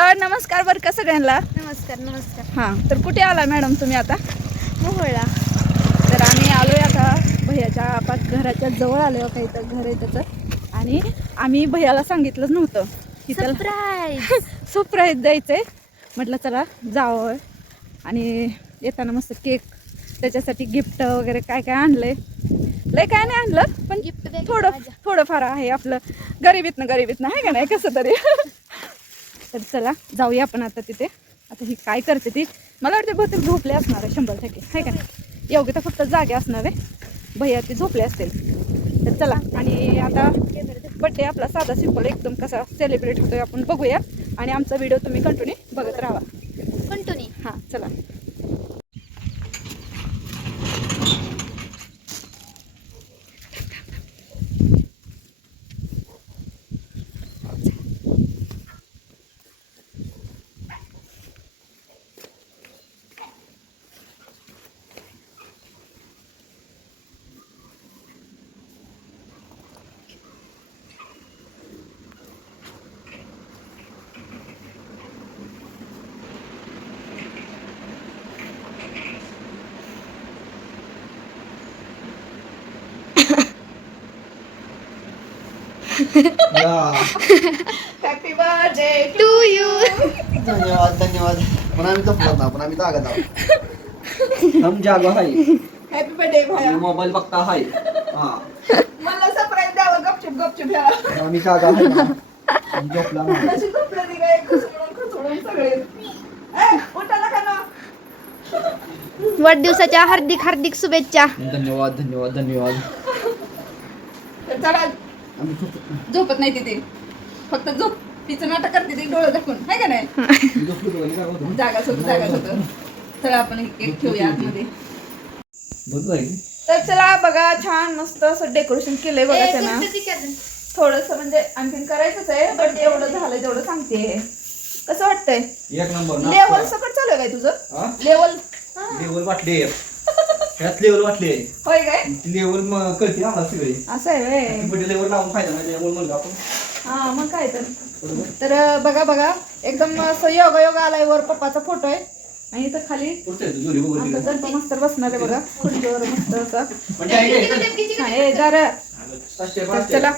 तर नमस्कार बरं का सगळ्यांना? नमस्कार नमस्कार. हां तर कुठे आला मॅडम तुम्ही आता? मोहोळला तर आम्ही आलोय आता भैयाच्या आपा घराच्या जवळ आलोय का इथं घर आहे त्याचं. आणि आम्ही भैयाला सांगितलंच नव्हतं की त्याला सरप्राईज द्यायचं आहे म्हटलं चला जावं. आणि येताना मस्त केक त्याच्यासाठी गिफ्ट वगैरे काय काय आणलंय. लय काय नाही आणलं पण गिफ्ट थोडं. थोडंफार आहे आपलं. गरिबीतनं गरिबीतनं आहे का नाही? कसं तरी. तर चला जाऊया आपण आता तिथे. आता ही काय करते ती? मला वाटतं बहुतेक झोपले असणार आहे शंभर टक्के. आहे का नाही? योग्य तर फक्त जागे असणार आहे. भैया ती झोपले असतील. तर चला आणि आता बड्डे आपला साधा सिंपल एकदम कसा सेलिब्रेट होतोय आपण बघूया. आणि आमचा व्हिडिओ तुम्ही कंटिन्यू बघत राहा. कंटुनी हां चला. हॅपी बर्थडे टू यू धन्यवाद धन्यवाद. पण आम्ही ना पण आम्ही जागत आहोत. हम जागो हाय. हॅपी बर्थडे भैया. मोबाईल बघता हाय. हा. मला सरप्राईज द्यावं गपचूप गपचूप द्यावं आम्ही जागा हाय ना. झोपला नाही. झोपलं काय सगळे. ए, उठाला का ना वाढदिवसाच्या हार्दिक हार्दिक शुभेच्छा. धन्यवाद धन्यवाद धन्यवाद. आम्ही झोपत नाही तिथे. फक्त झोप. तिचं नाटक करते ती डोळं दाखवून आहे का नाही? झोपलो होतो आणि काय होतं? चला आपण केक ठेवूया आतमध्ये. आहे की? तर चला बघा छान मस्त असं डेकोरेशन केलंय बघा त्यानं. थोडस म्हणजे आणखीन करायचंच आहे पण एवढं झालंय तेवढं सांगते कसं वाटतंय? एक नंबर लेवल सकट चालू आहे काय तुझं? हा? लेवल लेवल वाटले. ह्यात लेवल वाटले. होय काय? लेवल मग कळते आम्हाला सगळे. असं आहे व्हय. लेवल लावून फायदा नाही त्यामुळे म्हणलं आपण. हा मग काय तर. बरोबर. तर बघा बघा. एकदम असं योगा योगा आलाय वर पप्पाचा फोटो आहे. आणि इथं खाली आहे, मस्त बसणार आहे बघा. खुर्चीवर मस्त असं. म्हणजे आहे? हा, ए, जरा सातशे तर पाचशे. चला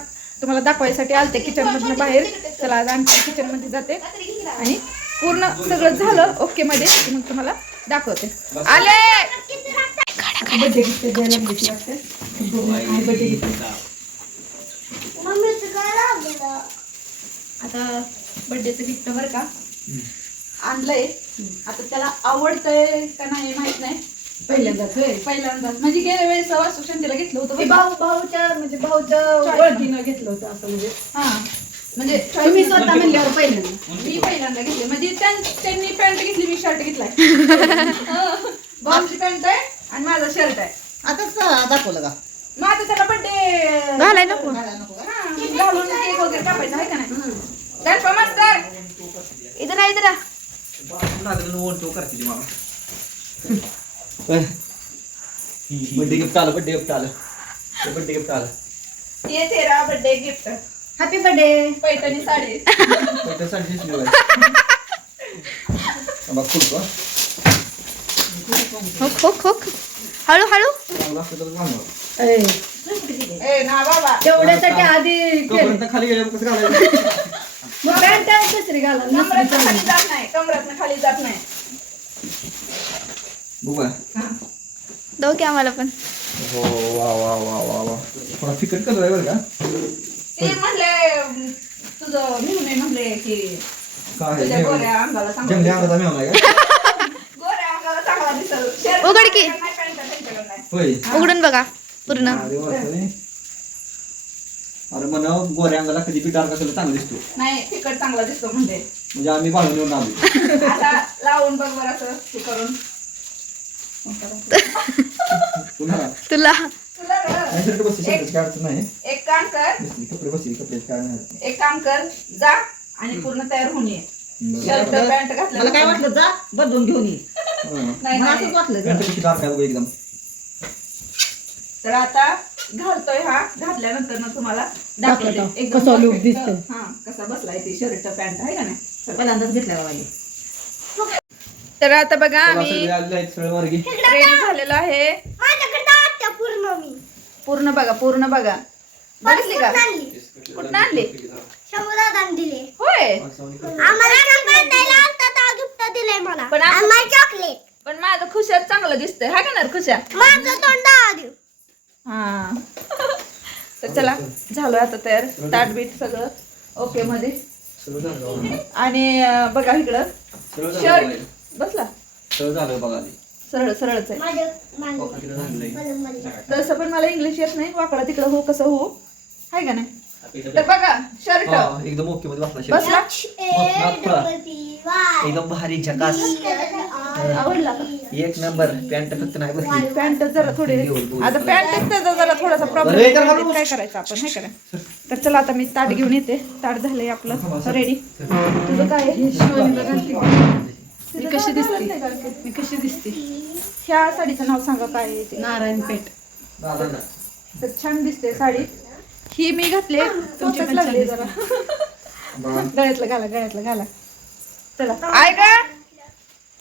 तुम्हाला दाखवायसाठी आलते किचन मधनं बाहेर. चला आज आणखी किचनमध्ये जाते. आणि पूर्ण सगळं झालं ओके मध्ये. की मग तुम्हाला दाखवते. आले! बर्थडे गिफ्ट द्यायला भीती वाटते बर्थडे गिफ्ट आता बर्थडेचं गिफ्ट बरं का? आणलंय. आता त्याला आवडतंय का नाही माहीत नाही. पहिल्यांदाच होय. पहिल्यांदाच. म्हणजे गेल्या वेळेस वास्तू शांतीला घेतलं होतं? भाऊ भाऊच्या म्हणजे भाऊच्या ओळखीनं घेतलं होतं असं म्हणजे. हा. म्हणजे तुम्ही स्वतः म्हणल्यावर पहिल्यांदा. मी पहिल्यांदा घेतले. म्हणजे त्यां- त्यांनी पॅन्ट घेतली मी शर्ट घेतलाय. बॉम्बची पॅन्ट आहे. आणि माझा शर्ट आहे. आताच दाखवलं का? माझा त्याला बड्डे घालाय नको. घालून केक वगैरे कापायचा आहे का नाही? गणपा मास्तर! करते ती मला बड्डे गिफ्ट आलं बड्डे गिफ्ट आलं. बड्डे गिफ्ट आलं. ये तेरा birthday gift happy birthday Paithani sari. Paithan sari बघा. फुलतो होक होक होक बाबा तेवढ्यासाठी आधी खाली गेल्यावर कसं घालायचं? मग पॅन्ट घाला खाली जात नाही. कमरातनं खाली जात नाही. बघूया दो की आम्हाला पण. हो वा वा वा वा वा. थोडा फिकट कलर आहे बरं का? ते म्हणले तुझं मी म्हणले की काय जंगली. अंगाचा का गोऱ्या अंगाला चांगला दिसेल शर्ट उघड की. होय. उघडून बघा पूर्ण. अरे वा, होय. अरे म्हणा गोऱ्या अंगाला कधी बी डार्क असेल चांगला दिसतो. नाही फिकट चांगला दिसतो म्हणजे म्हणजे आम्ही बाळून येऊन आलो. आता लावून बघ बरं असं हे करून. पुन्हा. तुला. तुला ग. नाही शर्ट बसली शर्टाची काय अडचण नाही. एक काम कर. बसली कपडे बसली कपड्याची काय नाही एक काम कर जा आणि पूर्ण तयार होऊन ये. शर्ट पॅन्ट मला काय घातलं वाटलं जा बदलून घेऊन ये. नाही मला नाही. असंच वाटलं पॅन्ट कशी डार्क आहे बघ एकदम? तर आता घालतोय हा घातल्यानंतर ना तुम्हाला दाखवतो. दाखवते. एकदम कसा look perfect. दिसतोय. हा कसा बसलाय ते शर्ट पॅन्ट आहे का नाही? पहिल्यांदाच घेतला तर आता बघा आम्ही सरळ वर्गी. रेडी झालेलो आहे. पूर्ण मी. पूर्ण बघा पूर्ण बघा. बघितली का? कुठं आणली? शंभरात दिले. होय. आम्हाला गिफ्ट दिले मला. पण आपण- आम्हाला चॉकलेट पण माझं खुशात चांगलं दिसतंय. हा का ना खुशा? माझं तोंड देऊ. हा. तर चला झालोय आता तयार. ताट बीट सगळं ओके मध्ये. झालं आणि अं, बघा इकडं. झालं. शर्ट. बसला. सरळ झालं आधी. सरळच आहे. माझं माझं. पॉकेटला झालंय. तसं पण मला इंग्लिश येत नाही. वाकडा तिकडं हो कसं हो. हाय का नाही? तर बघा शर्ट हा, एकदम ओके मध्ये बसला. एकदम भारी झकास. आवडला का? एक नंबर. पॅन्ट फक्त नाही बसली पॅन्ट जरा थोडी आता पॅन्टच त्याचा जरा थोडासा प्रॉब्लेम. काय करायचं आपण? हे करा. तर चला आता मी ताट घेऊन येते. ताट झालंय आपलं. रेडी तुझं काय आहे? मी कशी दिसते? मी कशी दिसते? ह्या साडीचं नाव सांगा काय आहे ते? नारायणपेठ. दादा ना. तर छान दिसते साडी. ही मी घातले तुमच्याच लागले जरा. गळ्यातलं घाला गळ्यातलं घाला. चला. आय का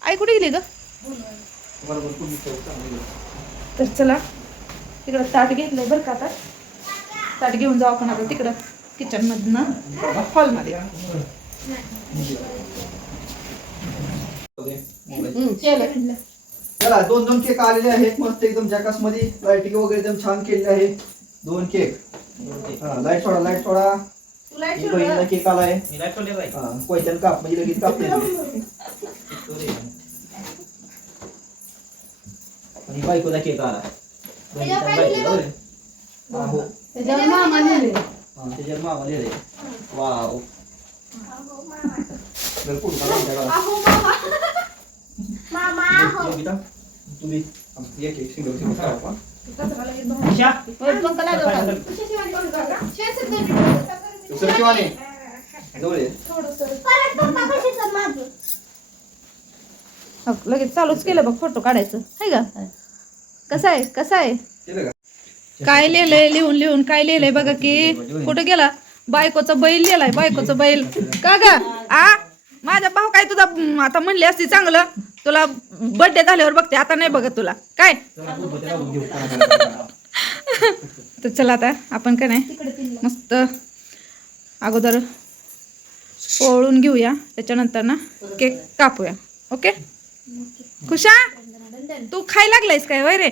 आई कुठे गेली ग. तर चला. तिकडं ताट घेतलंय बरं का आता? ताट घेऊन जाऊ आपण आता तिकडं किचन मधनं हॉलमध्ये केलं चला. दोन दोन केक आलेले आहेत. मस्त एकदम जॅकासमध्ये लाइटिंग वगैरे एकदम छान केलेले आहे दोन केक. हा लाइट सोडा लाइट सोडा. ही बहिणीला केक आलाय. हा कोयत्यान काप म्हणजे लगेच कापले आणि बायकोला केक आला. बहिणीचा बायकोला होय. हा, हो त्याच्यावर मामा नेले हा, त्याच्यावर मामा लिहिले वाव. जर का. मामा. तुम्ही एक एक सिंगल सिंगल कापा. हो, लगेच चालूच केलं बघ फोटो काढायचं. हाय का कसं आहे? कसं आहे? केलं का? काय लिहिलंय? लिहून लिहून काय लिहिलंय बघा की? कुठं गेला? बायकोचा बैल लिहिलाय बायकोचा बैल. का ग? आ? माझा भाऊ काय तुझा आता म्हणली असती चांगलं. तुला बर्थडे झाल्यावर बघते आता नाही बघत तुला. काय? तर चला आता आपण काय नाही? मस्त अगोदर पोळून घेऊया त्याच्यानंतर ना केक कापूया. ओके? खुशा? तू खाय लागलायस काय? वय रे?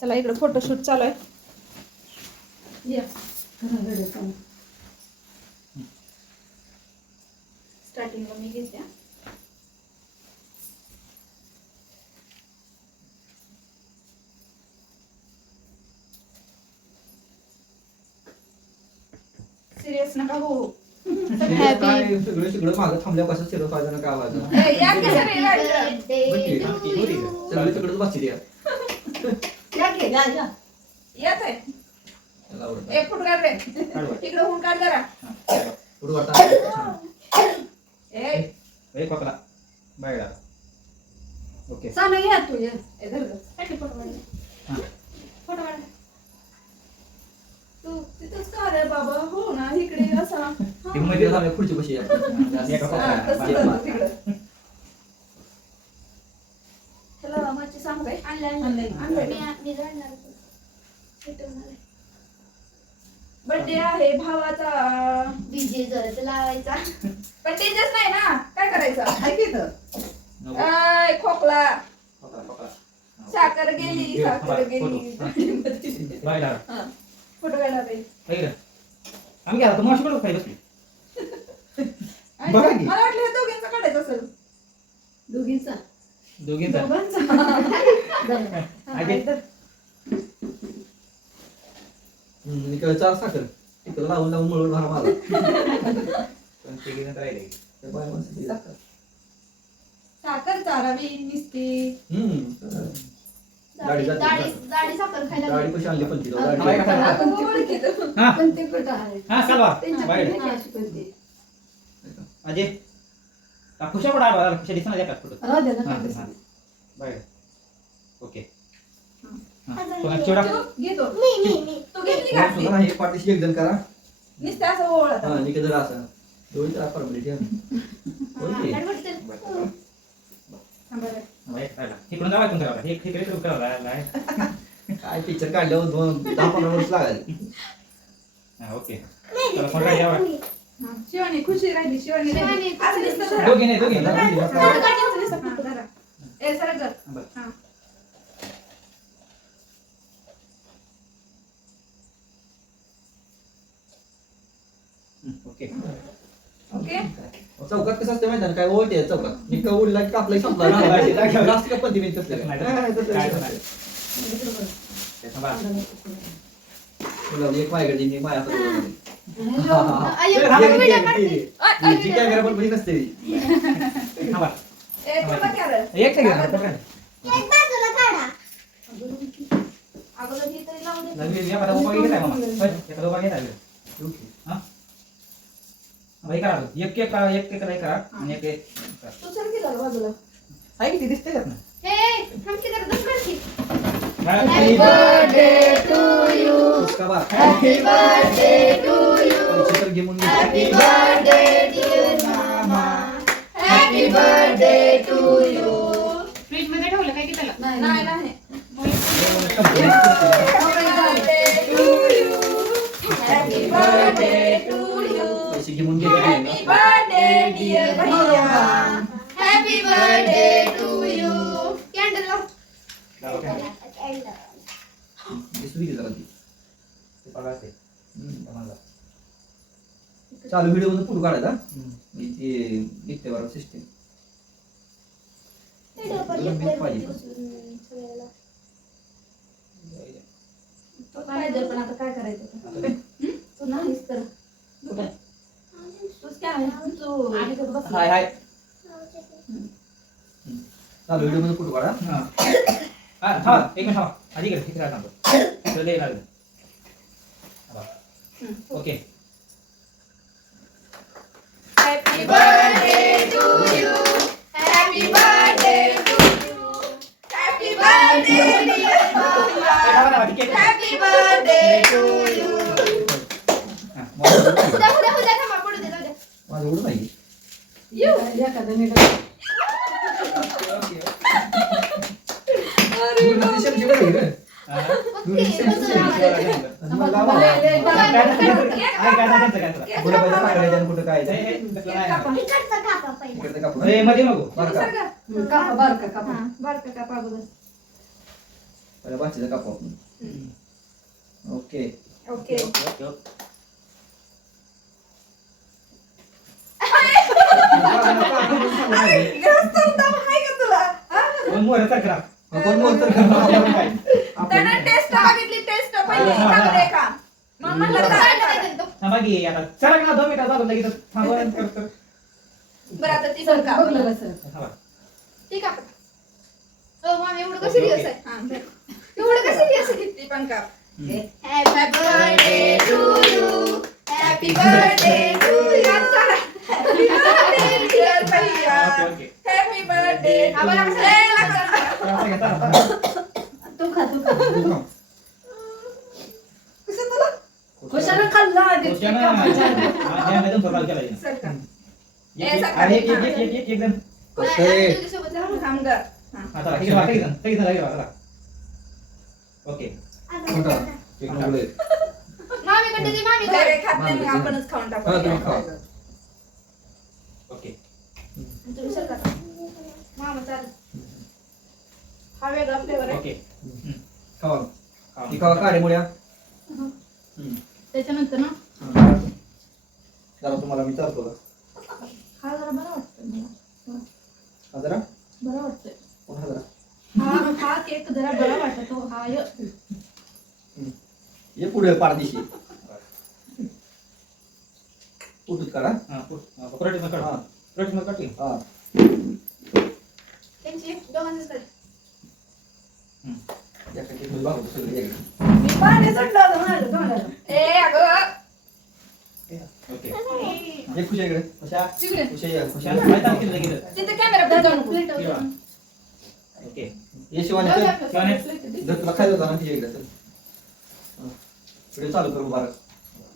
चला इकडे फोटोशूट चालू आहे. स्टार्टिंगला मी घेते. सिरियस नका हो सगळं सगळं मागं थांबल्यावर कसं शिरं पाहिजे ना काय व्हायचं ए, या की सगळे या इकडं. बघ की, सगळे सगळंच बसते त्या. येत आहे. एक फुट काढ रे जरा. ए ए, पकडा. आला. ओके सांग घ्या तू ये. ए, धर गं. हा. तू तिथंच का रे बाबा हो ना इकडे असा मध्ये जाऊन खुर्ची बशी आपण. एका हा, कोपऱ्यात. तसं बाजूला. कर तिकडं. ह्याला माझी सांगू काय बर्थडे आहे भावाचा डीजे जरा लावायचा. पण तेजस नाही ना? काय करायचं? ऐक खोकला. साखर गेली साखर गेली. हा, फोटो काढला. आम्ही बसली. मला वाटलं हे दोघींचं काढायचं असेल. दोघींचा. दोघींचा. इकडं चार साखर. इकडं लावून लावून मळून भरा मला. पण तिघीजण राहिले त्या बाया माणसाची साखर. साखर चारावी निसती. हम्म. गाडी जाते. दाढी दाढी साखर खायला गाडी कशी आणली पण तिला हा, गाडी का? आपण ती ओळखीत. हा. पण ते कुठं आहे? हा चालवा त्यांच्या बाहेर. पुढे अशी करते. अजय खुशा पडा खुशा दिसणार एकाच फोटो राहू दे ना हा, काय हा. बाहेर. ओके. हा. कोणा चिवडा घेतो. मी मी मी. तू घेतली का सुद्धा हे पाठीशी एक जण करा. नुसतं असं ओळख हा निके जरा असं. Formality okay. इकडून जावा तुमच्या गावाला. हे इकडे सुरू करावं काय पिक्चर काढल्यावर दोन दहा पंधरा वर्ष हा ओके. चला कोण काय यावं हा, शिवानी खुशी राहिली शिवानी शिवानी राहिली. खुशी असं नुसतं धरा. दोघी नाही दोघी नाही. हा, फोटो धरा. ए सरळ कर बरं. हा. ओके ओके चौकात कसं असतं माहिती? काय ओळख आहे चौकात निका उडला की आपला संपला जास्त का पण तसलं? हा. तुला एक माझ्याकडे हा, हा, हा. कॅमेरा पण नसते. एक सेकंड हे करा. एक करा, एक करा, एक करा आणि एक एक करा. तू सर की झालं बाजूला आहे किती दिसतंय त्यात ना? ए, ए, थांब की जरा दम काढ की. Happy उसका बाप. Happy birthday to you. पैसे तर घेऊन घे. Happy birthday dear mama. Happy birthday to you. फ्रीजमध्ये ठेवलं काय की त्याला नाही नाही Happy चालू व्हिडिओमध्ये फोटो काढायचा बरोबर सिस्टीम पाहिजे. पण आता काय करायचं तू नाहीच तर. तूच काय आहे? तू आधी हाय हाय. चालू व्हिडिओमध्ये फोटो काढा. हा. हा, थांबा. एक मिनिट थांबा. आधी इकडे, इकडे राहा थांबा. इकडे लय लागलं. थांबा. Okay Happy birthday to you. Happy birthday to you. Happy birthday dear ए, mama. थांबा, थांबा. ठीक आहे. Happy birthday to you. हा, मोबाईल बघू. उद्या उद्या उद्या थांबा पडू दे जाऊ दे. माझं एवढं नाही एखादं निघालं. दूर नसते शेमची बरं आहे रे. हा. दूर ओके, नसते बसून शेमची. राहा. आणि मग लावा. लय- लय- काय लय- काय काय काय काय काय कुठं काय कापा मध्ये नको पहिला कापू आपण ओके ओके. Okay, okay. दोन तक्रार आपण बोलतो त्यानं टेस्ट बघितली टेस्ट पहिली चांगलं आहे का मग म्हणलं काय चालेल. करायचं तो? थांबा की आता चला की ना दोन मिनिटं झालं लगेच थांबा आणि कर- कर. बरं आता ती पण कापा. हो, थांबा. ठीक आहे. ओ, मामी, एवढं कसं आहे? हा, बरं. एवढं कसं आहे? ती पण हम्म. आम्हाला. कसं- तू खा तू खा खाल्ला. ओके. मामीकडे दे, मामी बरं, काय? खात नाही, मग आपणच खाऊन टाकू. ओके. मामा चालेल. हा वेगळा फ्लेवर आहे. ओके. खावा. हा. ही खावा काढे मुळ्या त्याच्यानंतर ना? जरा तुम्हाला विचारतो का हा जरा बरा वाटतं मला. हा जरा? बरा वाटतंय. कोण हा जरा. हा हा केक जरा बरा वाटतो. हा य. ये पुढे पारदिशी उठूत करा हा, पु- हा, काढ. हा. काढ की. हा. त्यांची दोघांचीच कर. या काही तुम्ही बघा सगळे एक. मी पाणी सुटलं होतं माझ्या तोंडाला. ए, अगं. तिकडे. तिथे कॅमेरा जाऊ नको. जाऊ दे चल. आपलं कर मुबारक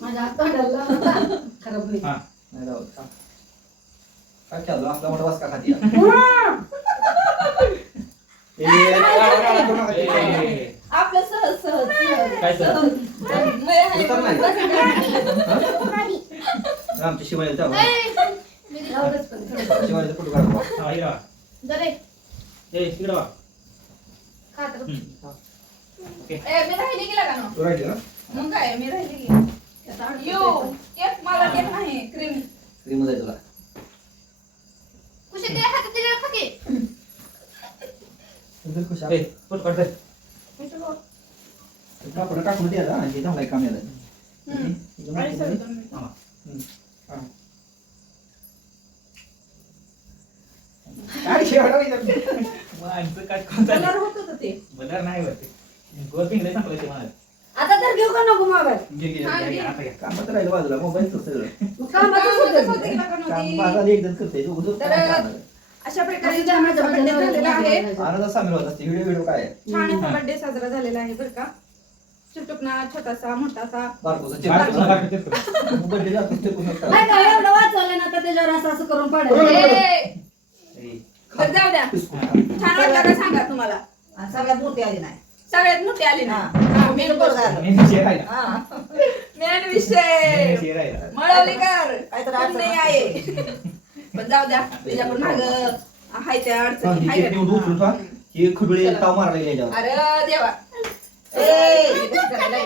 माझ्या तोंडाला लावला. खराब होईल हा नाही थांब. काय चालू आपला मोठा वासका खाती ए, सहज सहज उतर नाही. हा, पण फोटो हा, इकडे वा. जरे ए, इकडे वा. हम्म. ए, मी राहिली गेला का तू राहिली ना मग काय मी राहिली की यो एक मला एक नाही क्रीम क्रीम तुला कुशी ते हातात. तुझं खुश ए, फोटो काढ चल. कापड हे झालाय आणि सगळं मी. हा. माणसं? कलर होत होतं ते बदलार नाही होत ते. गोल पिंगले संपलं ते मला. आता तर घेऊ का नको मोबाईल घे, घे, घे, घे. आता घे. कामात राहिलं बाजूला मोबाईलचं सगळं मग कामातच कामातच होतं होते की. की नका काम. माझा एकदम करते तू उजून तर- काय करणार? अशा प्रकारे छान बर्थडे झालेला आहे. नवऱ्याला आनंद सामील होत असते व्हिडिओ व्हिडिओ काय आहे? छान असा बर्थडे साजरा झालेला आहे बरं का. चुटुकना छोटासा मोठासा. बारकोचं चित्र. बर्थडे. नाही का एवढं वाचवलं ना तर त्याच्यावर असं असं करून पाडायचं. ए, ए, बरं जाऊ द्या. छान वाटलं का सांगा तुम्हाला? आणि सगळ्यात मोठी आली नाही. सगळ्यात मोठी आली ना हा. गोष्ट. मेन विषय. मळवलीकर काहीतरी अडचण नाही आहे. पण जाऊ द्या तुझ्या पण माग हाय त्या अडचणी ही हाय का? ही खडुळे ताव मारला याच्यावर. अरे देवा. ए, करायला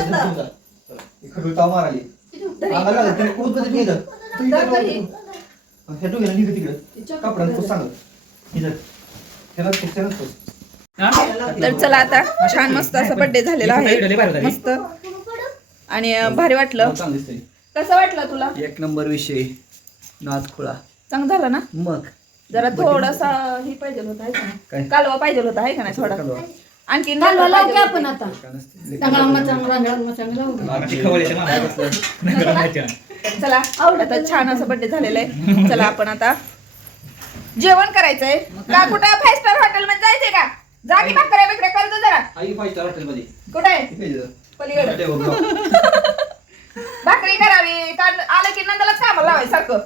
लागली? खडुळे ताव माराली तर सांगत चला आता छान मस्त असा बर्थडे झालेला आहे. मस्त. आणि अं, भारी वाटलं. कसं वाटलं तुला? एक नंबर विषय. नाच खुळा. चांगलं झालं ना? मग. जरा थोडासा ही पाहिजे होता आहे का काय? नाही कालवा पाहिजे होता आहे का नाही थोडा? कालवा. आणखी कालवा लावू की आपण आता. चांगला लावू. आमची खवळ येते माहिती आहे. चला आता छान असं बर्थडे झालेलं आहे. चला आपण आता जेवण करायचंय. का कुठं फाईव्ह स्टार हॉटेल मध्ये जायचंय का? जा की भाकऱ्या बिकऱ्या करतो जरा. आई फाईव्ह स्टार हॉटेलमध्ये. कुठे. पलीकडे. भाकरी करावी. कारण आलं की नंदरलाच कामाला लावायचं सारखं.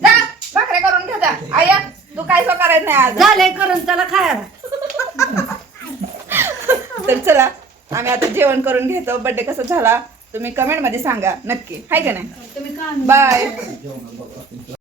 जा भाकऱ्या करून घे जा. आया तू काय सो करायचं नाही आज. झालंय करून त्याला खायला. तर चला आम्ही आता जेवण करून घेतो. बर्थडे कसा झाला तुम्ही कमेंटमध्ये सांगा. नक्की. हाय का नाही? तुम्ही काय बाय जेवण बघ.